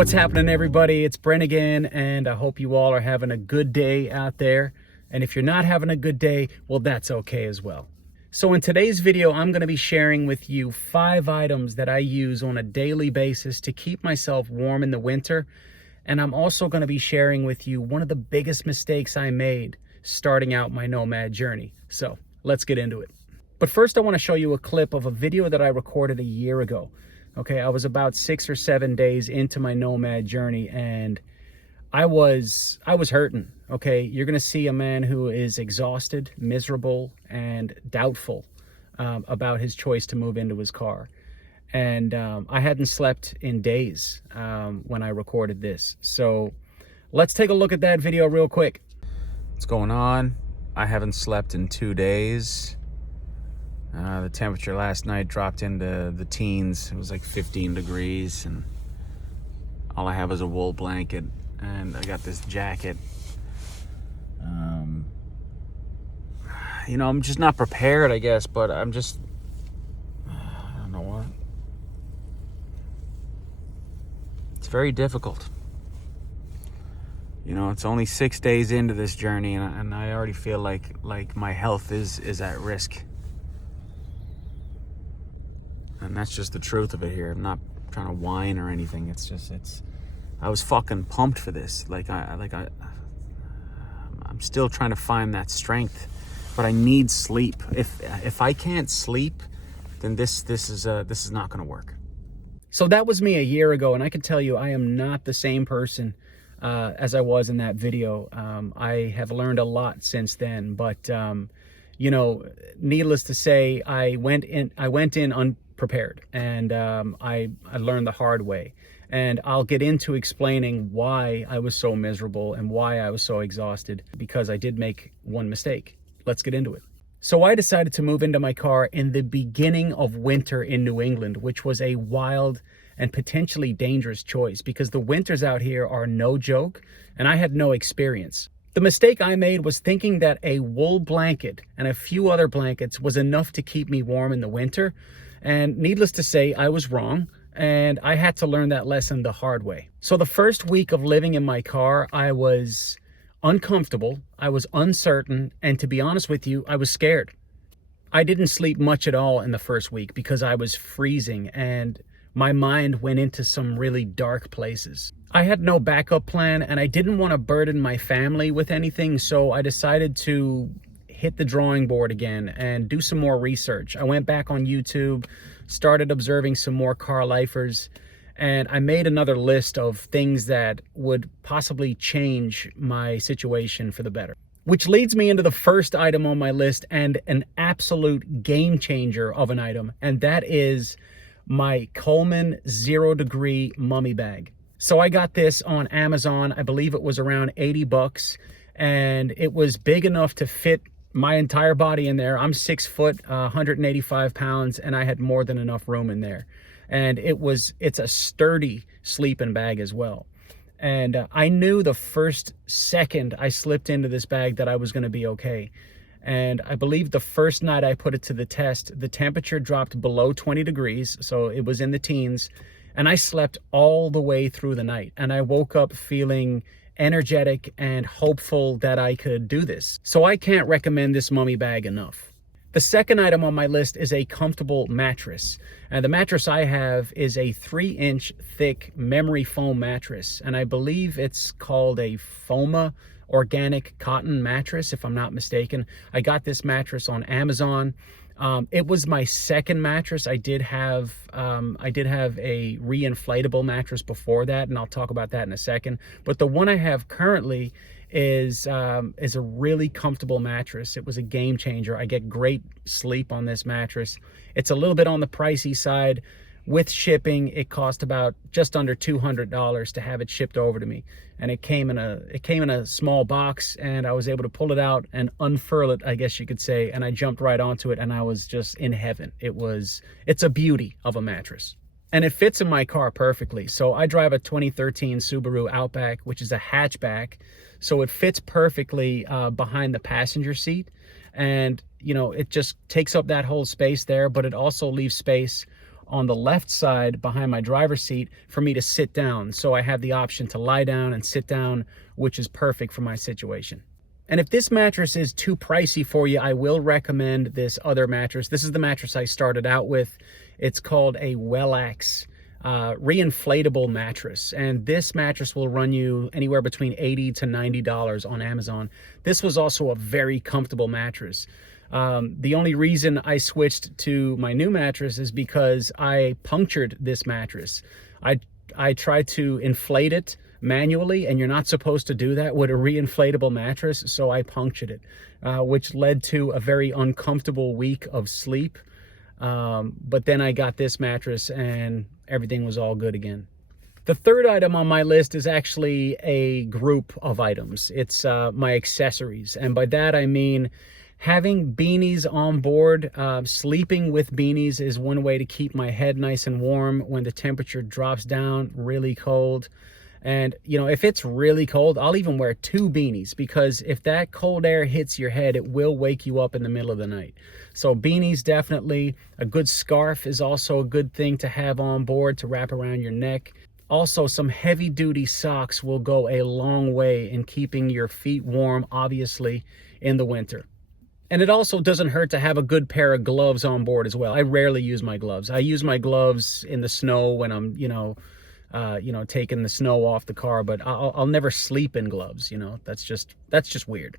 What's happening, everybody? It's Brent again, and I hope you all are having a good day out there. And if you're not having a good day, well, that's okay as well. So in today's video, I'm going to be sharing with you 5 items that I use on a daily basis to keep myself warm in the winter. And I'm also going to be sharing with you one of the biggest mistakes I made starting out my nomad journey. So let's get into it. But first, I want to show you a clip of a video that I recorded a year ago. Okay, I was about 6 or 7 days into my nomad journey, and I was hurting. Okay, you're gonna see a man who is exhausted, miserable, and doubtful about his choice to move into his car. And I hadn't slept in days when I recorded this. So let's take a look at that video real quick. What's going on? I haven't slept in 2 days. The temperature last night dropped into the teens. It was like 15 degrees, and all I have is a wool blanket, and I got this jacket. You know, I'm just not prepared, I guess, but I don't know what. It's very difficult. You know, it's only 6 days into this journey, and I already feel like my health is at risk. And that's just the truth of it here. I'm not trying to whine or anything. I was fucking pumped for this. I'm still trying to find that strength, but I need sleep. If I can't sleep, then this is not going to work. So that was me a year ago, and I can tell you I am not the same person as I was in that video. I have learned a lot since then, but you know, needless to say, I went in unprepared, and I learned the hard way. And I'll get into explaining why I was so miserable and why I was so exhausted, because I did make one mistake. Let's get into it. So I decided to move into my car in the beginning of winter in New England, which was a wild and potentially dangerous choice because the winters out here are no joke, and I had no experience. The mistake I made was thinking that a wool blanket and a few other blankets was enough to keep me warm in the winter. And needless to say, I was wrong, and I had to learn that lesson the hard way. So the first week of living in my car, I was uncomfortable, I was uncertain, and to be honest with you, I was scared. I didn't sleep much at all in the first week because I was freezing, and my mind went into some really dark places. I had no backup plan, and I didn't want to burden my family with anything, so I decided to hit the drawing board again and do some more research. I went back on YouTube, started observing some more car lifers, and I made another list of things that would possibly change my situation for the better. Which leads me into the first item on my list, and an absolute game changer of an item, and that is my Coleman 0 Degree mummy bag. So I got this on Amazon. I believe it was around 80 bucks, and it was big enough to fit my entire body in there. I'm 6 foot, 185 pounds, and I had more than enough room in there. And it's a sturdy sleeping bag as well. And I knew the first second I slipped into this bag that I was going to be okay. And I believe the first night I put it to the test, the temperature dropped below 20 degrees, so it was in the teens, and I slept all the way through the night. And I woke up feeling energetic and hopeful that I could do this. So I can't recommend this mummy bag enough. The second item on my list is a comfortable mattress. And the mattress I have is a 3-inch thick memory foam mattress. And I believe it's called a Foma organic cotton mattress, if I'm not mistaken. I got this mattress on Amazon. It was my second mattress. I did have a reinflatable mattress before that, and I'll talk about that in a second. But the one I have currently is a really comfortable mattress. It was a game changer. I get great sleep on this mattress. It's a little bit on the pricey side. With shipping, it cost about just under $200 to have it shipped over to me, and it came in a small box, and I was able to pull it out and unfurl it, I guess you could say, and I jumped right onto it, and I was just in heaven. It's a beauty of a mattress, and it fits in my car perfectly. So I drive a 2013 Subaru Outback, which is a hatchback, so it fits perfectly behind the passenger seat, and you know, it just takes up that whole space there, but it also leaves space on the left side behind my driver's seat for me to sit down. So I have the option to lie down and sit down, which is perfect for my situation. And if this mattress is too pricey for you, I will recommend this other mattress. This is the mattress I started out with. It's called a Wellax reinflatable mattress. And this mattress will run you anywhere between $80 to $90 on Amazon. This was also a very comfortable mattress. The only reason I switched to my new mattress is because I punctured this mattress. I tried to inflate it manually, and you're not supposed to do that with a reinflatable mattress, so I punctured it, which led to a very uncomfortable week of sleep. But then I got this mattress and everything was all good again. The third item on my list is actually a group of items. It's my accessories, and by that I mean having beanies on board. Sleeping with beanies is one way to keep my head nice and warm when the temperature drops down really cold. And, you know, if it's really cold, I'll even wear 2 beanies, because if that cold air hits your head, it will wake you up in the middle of the night. So beanies, definitely. A good scarf is also a good thing to have on board to wrap around your neck. Also, some heavy-duty socks will go a long way in keeping your feet warm, obviously, in the winter. And it also doesn't hurt to have a good pair of gloves on board as well. I rarely use my gloves. I use my gloves in the snow when I'm, taking the snow off the car, but I'll never sleep in gloves. That's just weird.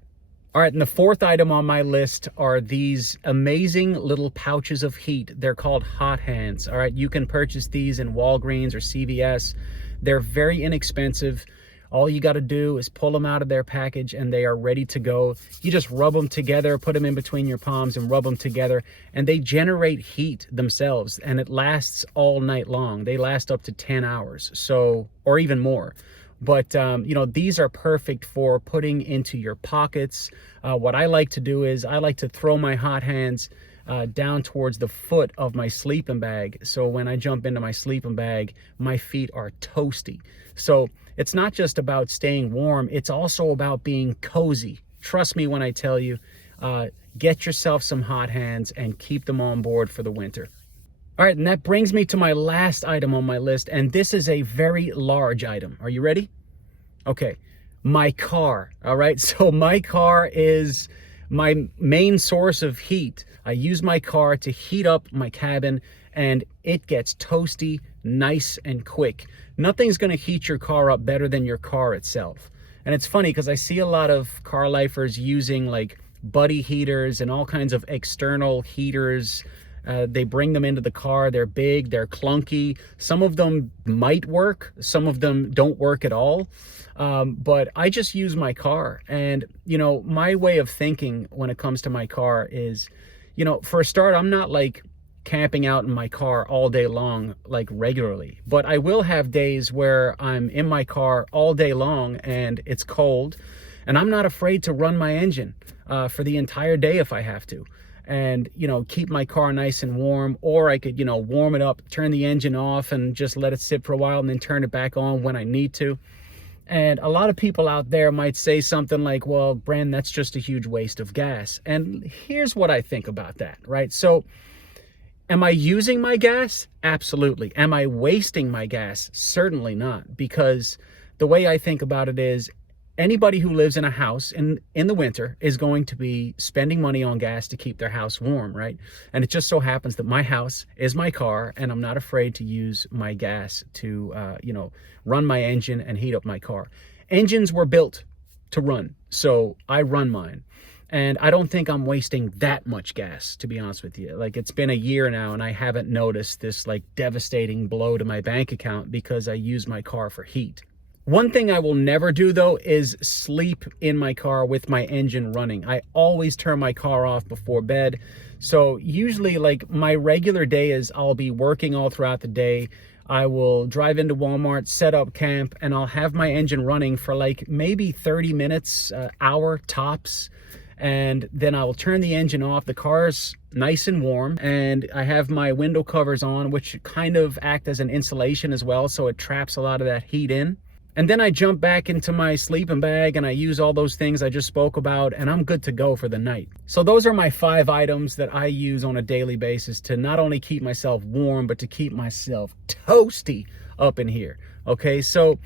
All right, and the fourth item on my list are these amazing little pouches of heat. They're called hot hands. All right, you can purchase these in Walgreens or CVS. They're very inexpensive. All you got to do is pull them out of their package and they are ready to go. You just rub them together, put them in between your palms and rub them together, and they generate heat themselves, and it lasts all night long. They last up to 10 hours, or even more. But, these are perfect for putting into your pockets. What I like to do is I like to throw my hot hands down towards the foot of my sleeping bag. So when I jump into my sleeping bag, my feet are toasty. So it's not just about staying warm, it's also about being cozy. Trust me when I tell you, get yourself some hot hands and keep them on board for the winter. All right, and that brings me to my last item on my list, and this is a very large item. Are you ready? Okay, my car. All right, so my car is my main source of heat. I use my car to heat up my cabin, and it gets toasty, nice and quick. Nothing's going to heat your car up better than your car itself. And it's funny because I see a lot of car lifers using like buddy heaters and all kinds of external heaters. They bring them into the car. They're big, they're clunky. Some of them might work, some of them don't work at all. But I just use my car. And, my way of thinking when it comes to my car is, for a start, I'm not like camping out in my car all day long, like regularly. But I will have days where I'm in my car all day long and it's cold, and I'm not afraid to run my engine for the entire day if I have to. And, keep my car nice and warm, or I could, warm it up, turn the engine off and just let it sit for a while and then turn it back on when I need to. And a lot of people out there might say something like, well, Bren, that's just a huge waste of gas. And here's what I think about that, right? So am I using my gas? Absolutely. Am I wasting my gas? Certainly not. Because the way I think about it is, anybody who lives in a house in the winter is going to be spending money on gas to keep their house warm, right? And it just so happens that my house is my car, and I'm not afraid to use my gas to, run my engine and heat up my car. Engines were built to run, so I run mine. And I don't think I'm wasting that much gas, to be honest with you. Like, it's been a year now and I haven't noticed this like devastating blow to my bank account because I use my car for heat. One thing I will never do, though, is sleep in my car with my engine running. I always turn my car off before bed. So usually, like, my regular day is I'll be working all throughout the day. I will drive into Walmart, set up camp, and I'll have my engine running for like maybe 30 minutes, hour tops. And then I will turn the engine off. The car's nice and warm, and I have my window covers on, which kind of act as an insulation as well, so it traps a lot of that heat in. And then I jump back into my sleeping bag and I use all those things I just spoke about, and I'm good to go for the night. So those are my 5 items that I use on a daily basis to not only keep myself warm, but to keep myself toasty up in here. Okay, so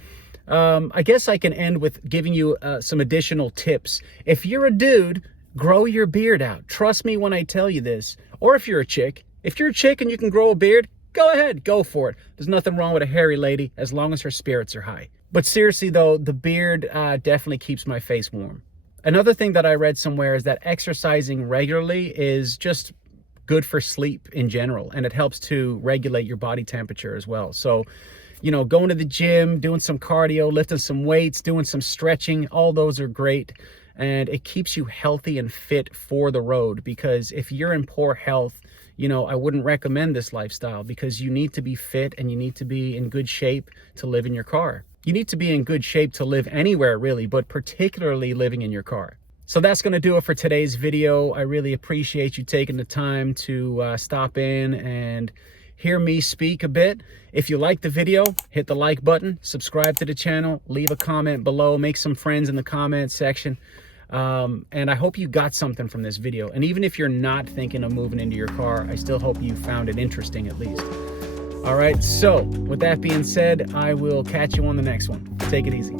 I guess I can end with giving you some additional tips. If you're a dude, grow your beard out. Trust me when I tell you this. Or if you're a chick and you can grow a beard, go ahead, go for it. There's nothing wrong with a hairy lady as long as her spirits are high. But seriously though, the beard definitely keeps my face warm. Another thing that I read somewhere is that exercising regularly is just good for sleep in general, and it helps to regulate your body temperature as well. So, you know, going to the gym, doing some cardio, lifting some weights, doing some stretching, all those are great. And it keeps you healthy and fit for the road, because if you're in poor health, you know, I wouldn't recommend this lifestyle, because you need to be fit and you need to be in good shape to live in your car. You need to be in good shape to live anywhere really, but particularly living in your car. So that's going to do it for today's video. I really appreciate you taking the time to stop in and hear me speak a bit. If you like the video, hit the like button, subscribe to the channel, leave a comment below, make some friends in the comment section. And I hope you got something from this video. And even if you're not thinking of moving into your car, I still hope you found it interesting at least. All right, so with that being said, I will catch you on the next one. Take it easy.